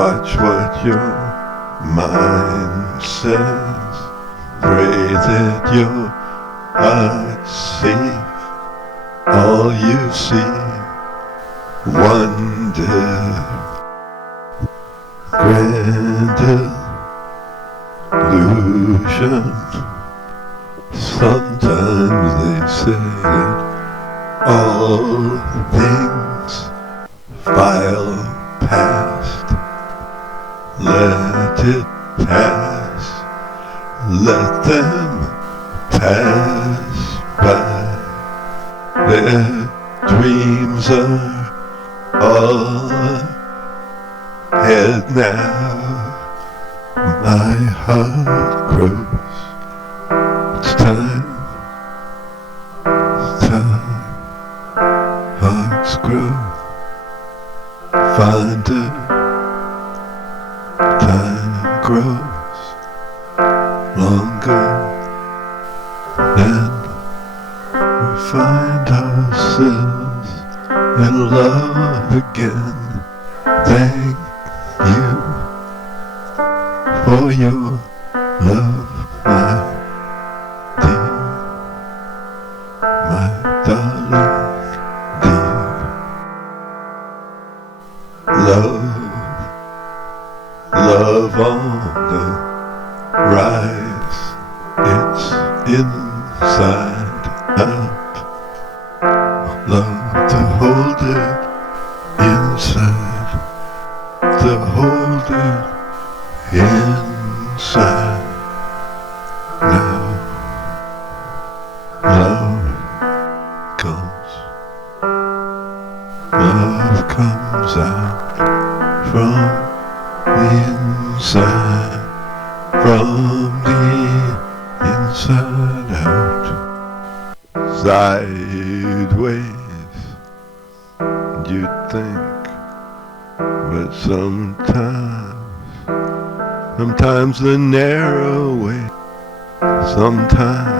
Watch what your mind says. Pray that your heart sees all you see. Wonder, grand illusion. Sometimes they say that all things file past. Let it pass. Let them pass by. Their dreams are all ahead now. My heart grows. It's time. It's time. Hearts grow. Fonder. Time grows longer. Then we find ourselves in love again. Thank you for your love, my dear, my darling dear. Love on the rise. It's inside out. Love to hold it inside. To hold it inside. Now love comes. Love comes out from the inside. From the inside out. Sideways you'd think, but sometimes the narrow way. Sometimes.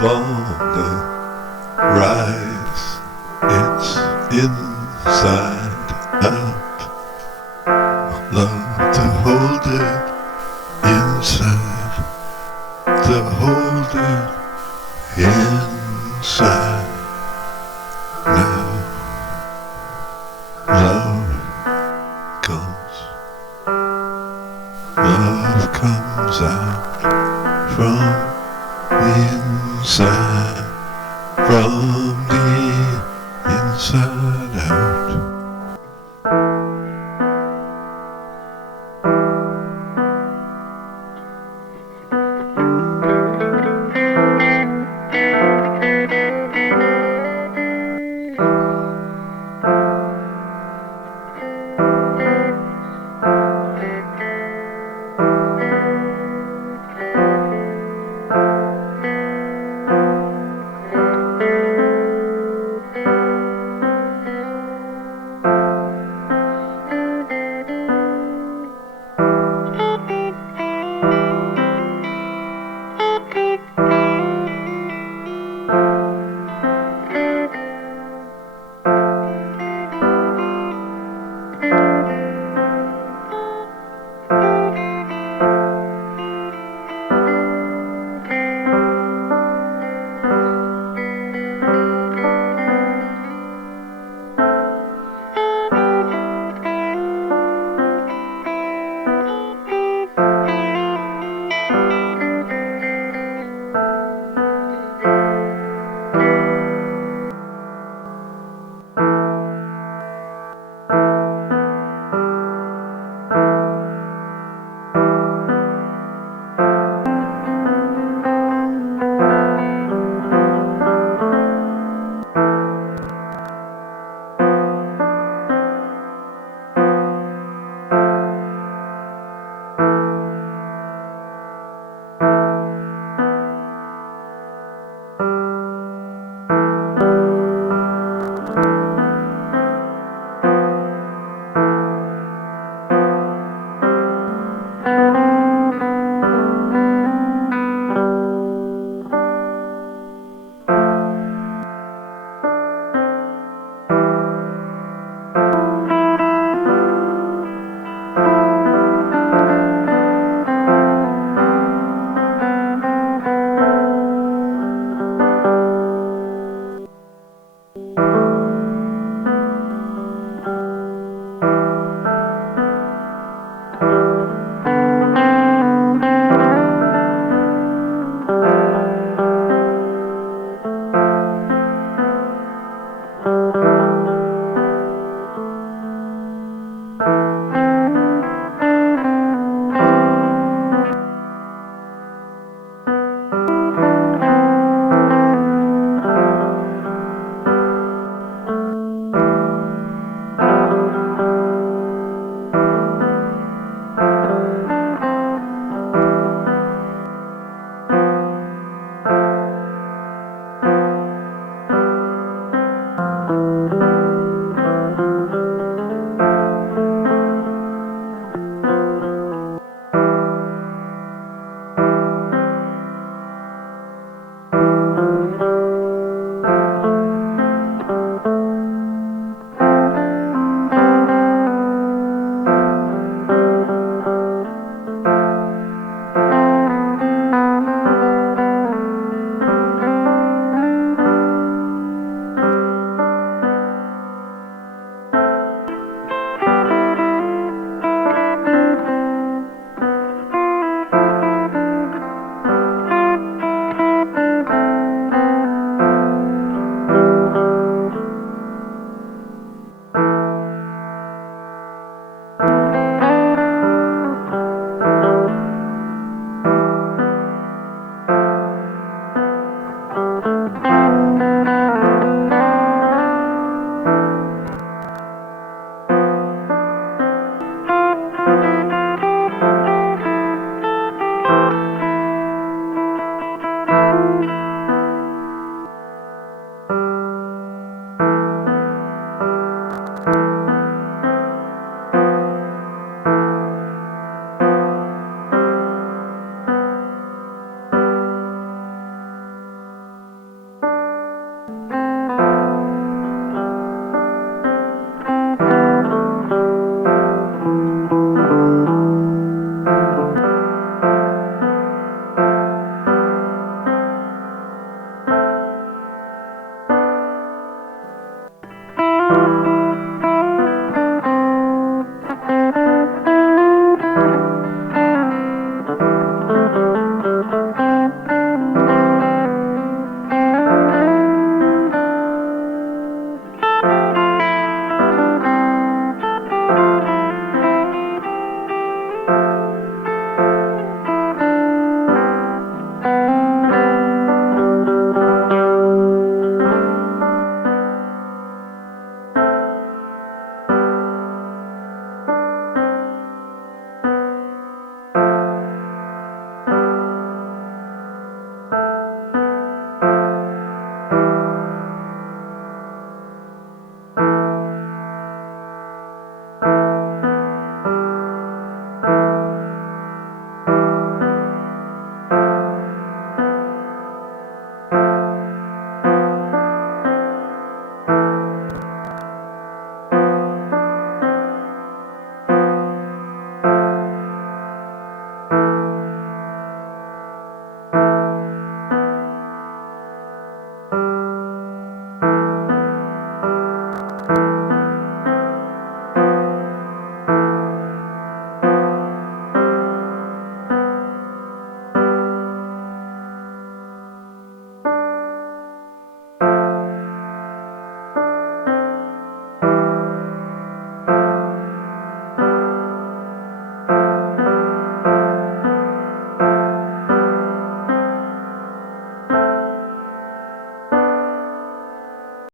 love on the rise. It's inside out. Love to hold it inside. To hold it inside. Now love comes. Love comes out from the inside. From the inside out.